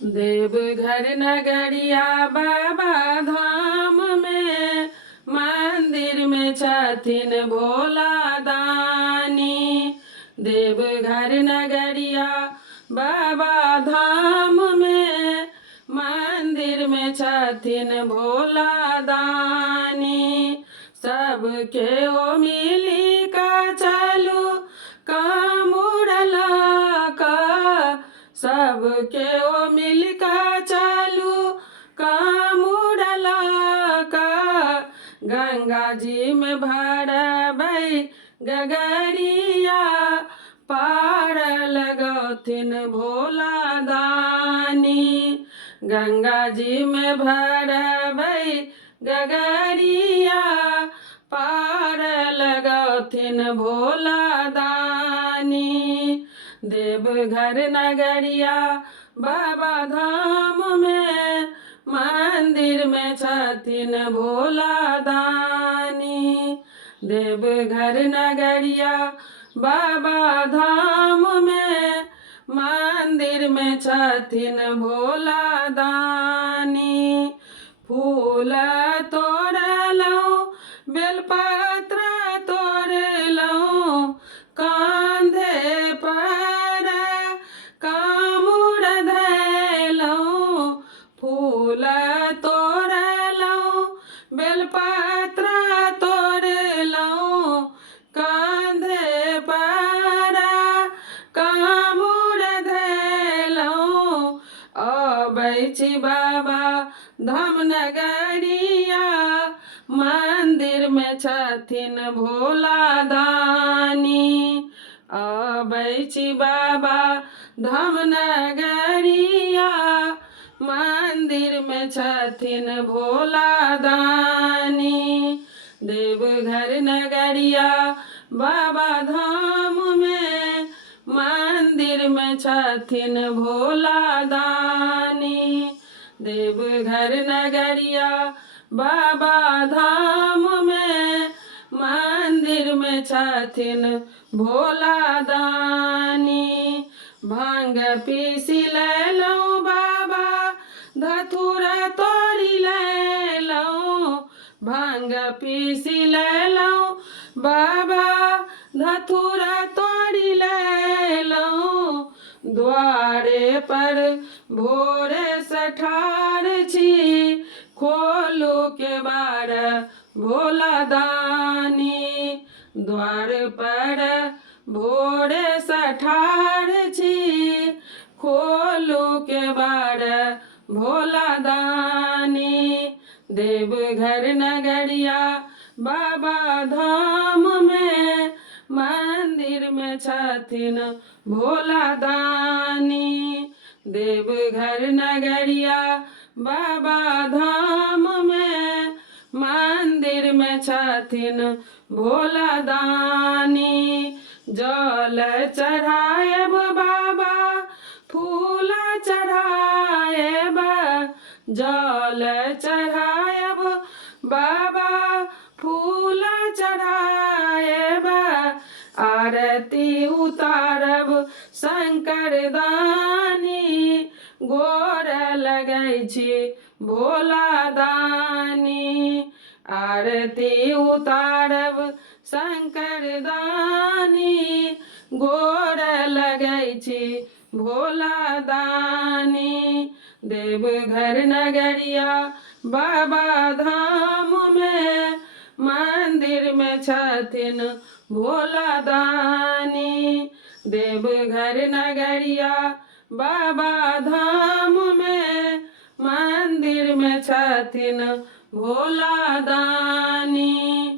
देवघर नगरिया बाबा धाम में मंदिर में छथिन भोला दानी। देवघर नगरिया बाबा धाम में मंदिर में छथिन भोला दानी। सबके ओ मिली का चलू कामुड़ला का, सबके ओ मिल का चालू कामुड़ला का। गंगा जी में भरबै गगरिया पार लगथिन भोला दानी। गंगा जी में भरबै गगरिया पार लगथिन भोला दानी। देवघर नगरिया बाबा धाम में मंदिर में छथिन भोला दानी। देवघर नगरिया बाबा धाम में मंदिर में छथिन भोला दानी। फूल तोड़लौं बेलपत्र तोड़लौं कांधे पर कामुड़ धैलौं। फूल तोड़लौं बेलपत्र तोड़लौं कांधे पर कामुड़ धैलौं। अबै छी बाबा धाम नगरिया मंदिर में छथिन भोला दानी। अबै छी बाबा धाम नगरिया मंदिर में छथिन भोला दानी। देवघर नगरिया बाबा धाम में मंदिर में छथिन भोला दानी। देवघर नगरिया बाबा धाम में मंदिर में छथिन भोला दानी। भांग पीसी लैलौं बाबा धतूरा तोड़ी लैलौं। भांग पीसी लैलौं बाबा धतूरा तोड़ी लैलौं। द्वारे पर भोरे सठार छी खोलू के बार भोला दानी। द्वार पर भोरे सठार छी खोलू के बार भोला दानी। देवघर नगरिया बाबा धाम में मंदिर में छथिन भोला दानी। देवघर नगरिया बाबा धाम में मंदिर में छथिन भोला दानी। जल चढ़ाएब बाबा फूल चढ़ाएब, जल चढ़ाएब बाबा फूल चढ़ाएब। आरती उतारब शंकर दानी, गोर लगै छी भोला दानी। आरती उतारब शंकर दानी, गोर लगै छी भोला दानी। देवघर नगरिया बाबा धाम में मंदिर में छथिन भोला दानी। देवघर नगरिया बाबा धाम में मंदिर में छथिन भोला दानी।